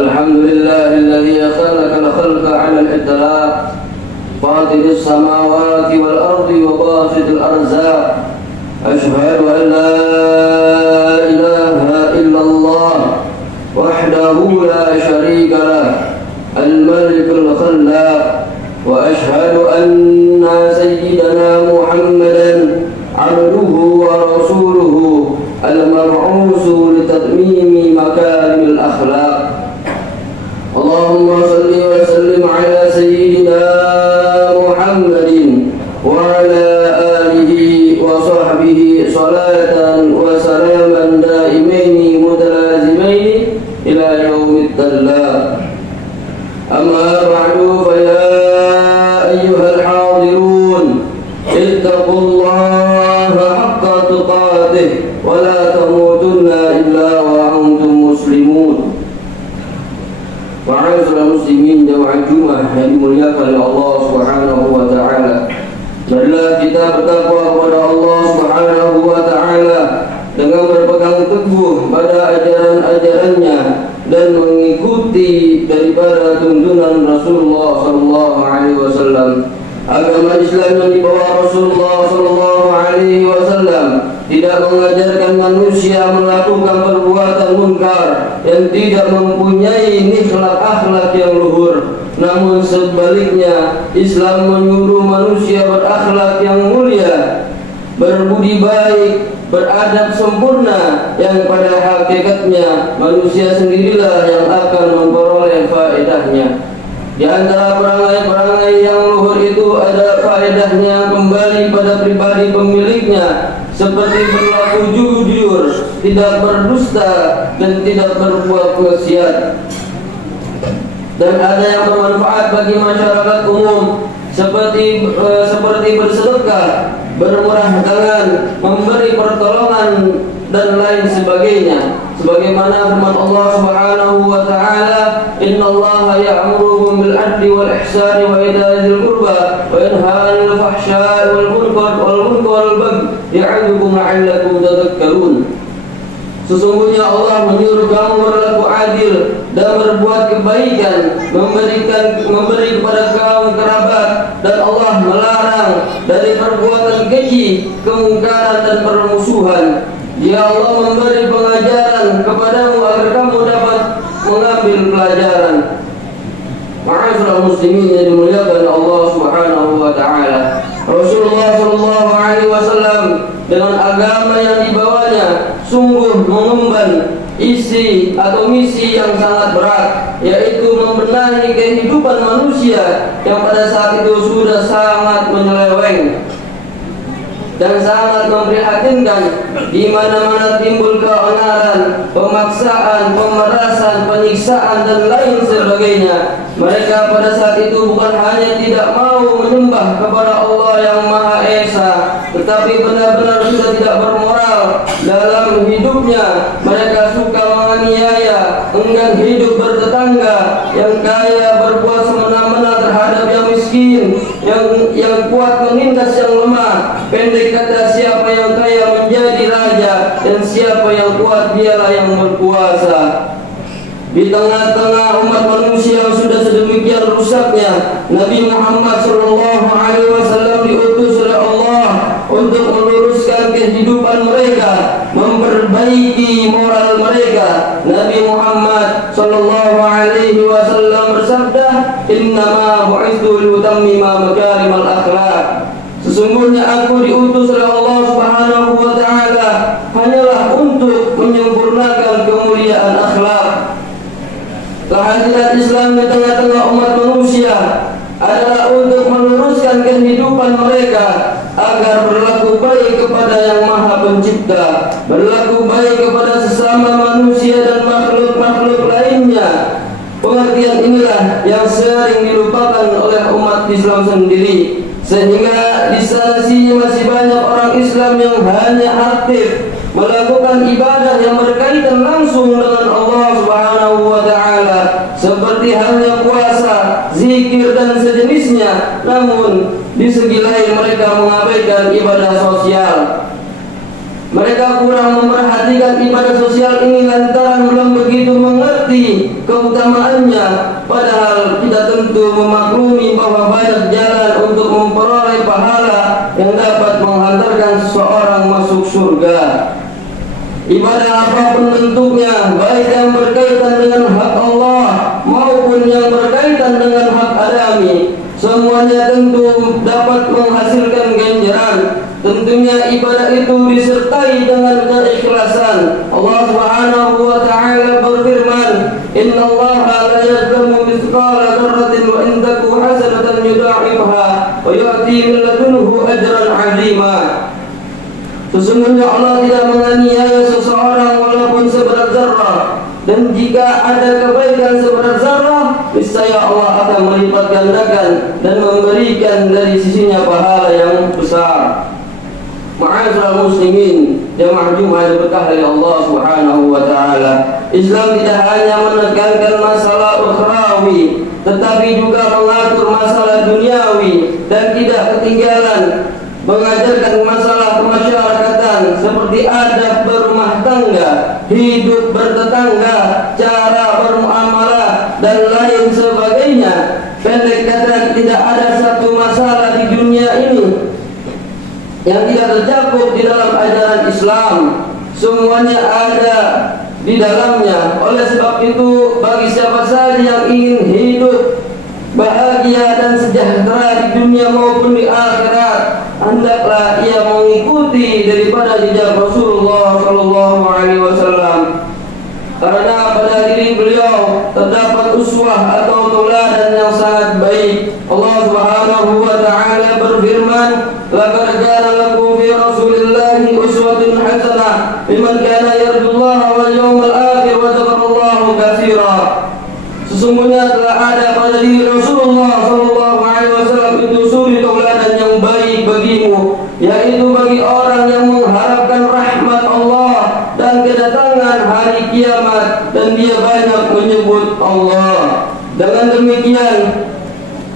الحمد لله الذي خلق الخلق على الإطلاق فاطر السماوات والأرض وباسط الأرزاق أشهد أن لا إله إلا الله وحده لا شريك له الملك الخلاق وأشهد أن سيدنا محمدا عبده ورسوله المبعوث لتتميم مكارم الأخلاق اللهم صل وسلم على سيدنا محمد وعلى آله وصحبه صلاة وسلاما دائمين متلازمين إلى يوم التلاق أما بعد فيا أيها الحاضرون اتقوا الله حق تقاته ولا تموتن إلا وأنتم مسلمون. Wa'alaikumsalam muslimin jamaah Jumat yang dimuliakan oleh Allah Subhanahu wa taala. Marilah kita bertakwa kepada Allah Subhanahu wa taala dengan berpegang teguh pada ajaran-ajarannya dan mengikuti daripada tuntunan Rasulullah sallallahu alaihi wasallam. Agama Islam yang dibawa Rasulullah sallallahu alaihi wasallam tidak mengajarkan manusia melakukan perbuatan munkar yang tidak mempunyai akhlak yang luhur. Namun sebaliknya, Islam menyuruh manusia berakhlak yang mulia, berbudi baik, beradab sempurna, yang pada hakikatnya manusia sendirilah yang akan memperoleh faedahnya. Di antara perangai-perangai yang luhur itu ada faedahnya kembali pada pribadi pemiliknya, seperti berlaku jujur, tidak berdusta, dan tidak berbuat maksiat. Dan ada yang bermanfaat bagi masyarakat umum, seperti bersedekah, bermurah tangan, memberi pertolongan, dan lain sebagainya. Sebagaimana firman Allah Subhanahu wa taala, "Innallaha ya'murukum bil 'adli wal ihsani wa ita'i dzil qurba wa yanha 'anil fahsya'i wal munkari wal bagyi ya'idukum la'allakum tadhakkarun." Sesungguhnya Allah menyuruh kamu berlaku adil dan berbuat kebaikan, memberi kepada kaum kerabat, dan Allah melarang dari perbuatan keji, kemungkaran dan permusuhan. Ya Allah memberi pengajaran kepadamu agar kamu dapat mengambil pelajaran. Ma'asyiral muslimin yang dimuliakan Allah Subhanahu wa taala. Rasulullah sallallahu alaihi wasallam dengan agama yang dibawanya sungguh mengemban isi atau misi yang sangat berat, yaitu membenahi kehidupan manusia yang pada saat itu sudah sangat menyeleweng dan sangat memprihatinkan, di mana-mana timbul keonaran, pemaksaan, pemerasan, penyiksaan dan lain sebagainya. Mereka pada saat itu bukan hanya tidak mau menyembah kepada Allah yang Maha Esa, tetapi benar-benar sudah tidak bermoral dalam hidupnya. Mereka suka menganiaya, enggan hidup bertetangga, yang kaya berbuat semena-mena terhadap yang miskin, yang kuat menindas yang lemah. Pendek kata, siapa yang kaya menjadi raja, dan siapa yang kuat dialah yang berkuasa. Di tengah-tengah umat manusia yang sudah sedemikian rusaknya, Nabi Muhammad SAW diutus oleh Allah untuk meluruskan kehidupan mereka, memperbaiki moral mereka. Nabi Muhammad SAW bersabda, "Innama bu'itsu liutammima makarimal akhlaq." Sesungguhnya aku diutus oleh Allah Subhanahu wa taala hanyalah untuk menyempurnakan kemuliaan akhlak. Kehadiran Islam di tengah-tengah umat manusia adalah untuk meluruskan kehidupan mereka agar berlaku baik kepada Yang Maha Pencipta, berlaku baik kepada sesama manusia dan makhluk-makhluk lainnya. Pengertian inilah yang sering dilupakan oleh umat Islam sendiri, sehingga di sana sini masih banyak orang Islam yang hanya aktif melakukan ibadah yang berkaitan langsung dengan Allah Subhanahu wa taala, seperti halnya puasa, zikir dan sejenisnya. Namun di segi lain mereka mengabaikan ibadah sosial. Mereka kurang memperhatikan ibadah sosial ini lantaran belum begitu mengerti keutamaannya, padahal kita tentu memaklumi bahwa banyak jalan untuk memperoleh pahala yang dapat menghantarkan seseorang masuk surga. Ibadah apapun bentuknya, baik yang berkaitan dengan hak Allah maupun yang berkaitan dengan hak adami, semuanya tentu dapat menghasilkan ganjaran. Tentunya ibadah itu disertai dengan keikhlasan. Allah Subhanahu wa taala berfirman, "Innallaha la yuzlimu mithqala dzarratin wa in taku hasanatan yudha'ifha wa yu'ti min ladunhu ajran 'azima." Sesungguhnya Allah tidak menganiaya seseorang walaupun seberat zarrah, dan jika ada kebaikan seberat zarrah, niscaya Allah akan melipat gandakan dan memberikan dari sisinya pahala yang besar. Ma'asyiral muslimin, jamaah Jumat diberkahi oleh Allah Subhanahu wa taala. Islam tidak hanya menekankan masalah ukhrawi, tetapi juga mengatur masalah duniawi, dan tidak ketinggalan mengajarkan masalah kemasyarakatan seperti adab berumah tangga, hidup bertetangga, cara bermuamalah, dan lain sebagainya. Pendek kata, tidak ada satu masalah di dunia ini yang tidak tercakup di dalam ajaran Islam. Semuanya ada di dalamnya. Oleh sebab itu, bagi siapa saja yang ingin hidup bahagia dan sejahtera di dunia maupun di akhirat, hendaklah ia mengikuti daripada jejak Rasulullah sallallahu alaihi wasallam. Karena pada diri beliau terdapat uswah atau tauladan yang sangat baik. Allah Subhanahu wa taala berfirman, "Laqad kana lakum fi Rasulillahi uswatun hasanah liman kana yarjullaha wal yawmal akhir wa dzakarallaha katsira." Sesungguhnya telah ada pada diri Rasulullah sallallahu alaihi wasallam itu suri tauladan yang baik bagimu, yaitu bagi orang yang mengharapkan rahmat Allah dan kedatangan hari kiamat, dan dia banyak menyebut Allah. Dengan demikian,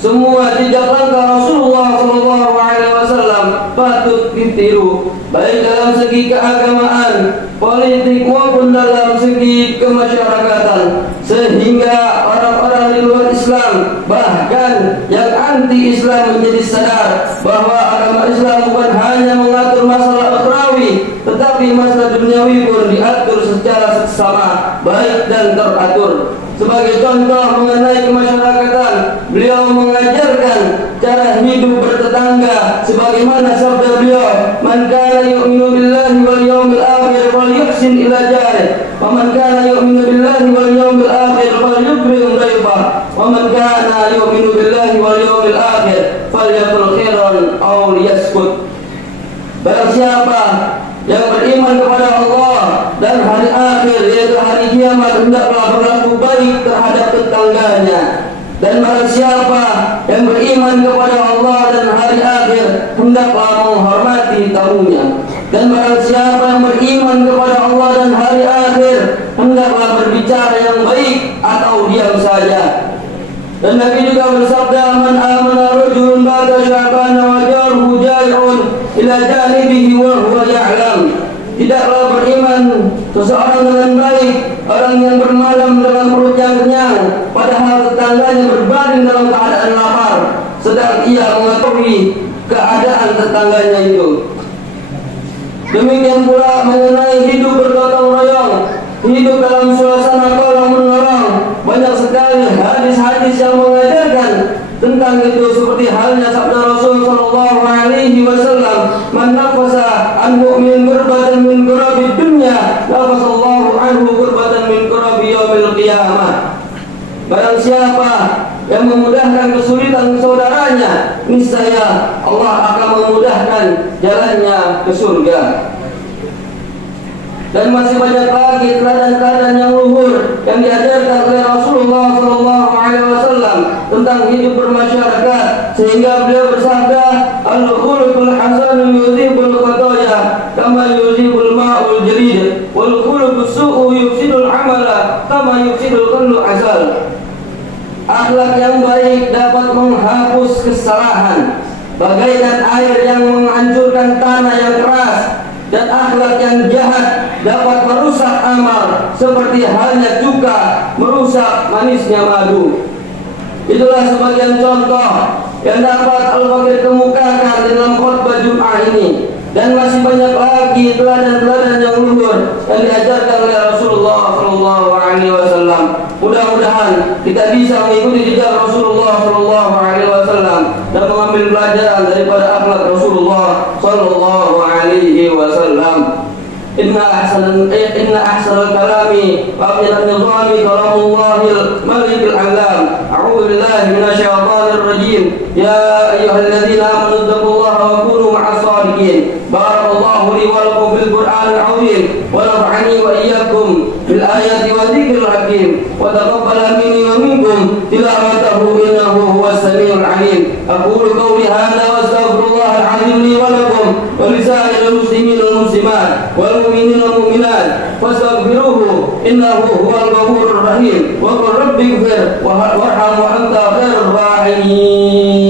semua jejak langkah Rasulullah sallallahu alaihi wasallam patut ditiru, baik dalam segi keagamaan, politik maupun dalam segi kemasyarakatan, sehingga orang-orang di luar Islam, bahkan yang anti-Islam, menjadi sadar bahwa agama Islam bukan hanya mengatur masalah ukhrawi, tetapi masalah duniawi pun diatur secara seksama, baik dan teratur. Sebagai contoh mengenai kemasyarakatan, beliau mengajarkan cara hidup bertetangga sebagaimana sabda beliau, "Man kana yu'minu billahi wal yawmil akhir falyuhsin ila jarih, wa man kana yu'minu billahi wal yawmil akhir falyukrim dhaifah, wa man kana yu'minu billahi wal yawmil akhir falyaqul khairan aw liyaskut." Barang siapa yang beriman kepada Allah dan hari akhir, yaitu hari kiamat, hendaklah berlaku baik terhadap tetangganya. Dan barang siapa yang beriman kepada Allah dan hari akhir, hendaklah menghormati tamunya. Dan barang siapa yang beriman kepada Allah dan hari akhir, hendaklah berbicara yang baik atau diam saja. Dan Nabi juga bersabda, "Man amana rajulun ba'da sya'bana wa jaruhu jai'un ila janibihi wa huwa ya'lam." Tidaklah beriman seseorang dengan baik orang yang bermalam dalam perut yang kenyang, padahal tetangganya berbaring dalam keadaan lapar, sedang ia mengetahui keadaan tetangganya itu. Demikian pula mengenai hidup bergotong royong, hidup dalam suasana tolong menolong. Banyak sekali hadis-hadis yang mengajarkan tentang itu, seperti halnya sabda Rasul sallallahu alaihi wasallam, "Man nafasa an mu'min kurbatan min kurabi dunya, nafasallahu anhu kurbatan min kurabi yaumil qiyamah." Barang siapa yang memudahkan kesulitan saudaranya, niscaya Allah akan memudahkan jalannya ke surga. Dan masih banyak lagi teladan-teladan yang luhur yang diajarkan oleh Rasulullah sallallahu alaihi wasallam tentang hidup bermasyarakat, sehingga beliau bersabda, "Al-khuluqul hasanu yudhibul khataya kama yudhibul ma'ul jarid, wal khuluqus su'u yufsidul amala kama yufsidul kullu asal." Akhlak yang baik dapat menghapus kesalahan bagaikan air yang menghancurkan tanah yang keras, dan akhlak yang jahat dapat merusak amal seperti halnya cuka merusak manisnya madu. Itulah sebagian contoh yang dapat Al-Fakir kemukakan dalam khutbah Jum'ah ini, dan masih banyak lagi teladan-teladan yang luhur yang diajarkan oleh Rasulullah SAW. Mudah-mudahan kita bisa mengikuti jejak Rasulullah SAW dan mengambil pelajaran daripada akhlak Rasulullah SAW. Inna ahsanal kalami wa afdalun nizami kalamullahil malikil alam. A'udzu billahi minasyaitonir rajim. Ya ayyuhalladzina amanu taqullaha wa kunu ma'as shadiqin. Barakallahu li wa lakum bil Qur'anil 'azim wa nafa'ani wa iyyakum bil ayati wa dzikril hakim wa taqabbal minni wa minkum tilawatahu innahu huwas samiul 'alim. Aqulu qawli hadza wa astaghfirullahal 'azim li wa lakum wa lisa'iril muslimin wal muslimat wal mu'minin wal mu'minat fastaghfiruhu innahu huwal ghafurur rahim wa qul rabbighfir warham wa anta khairur rahimin.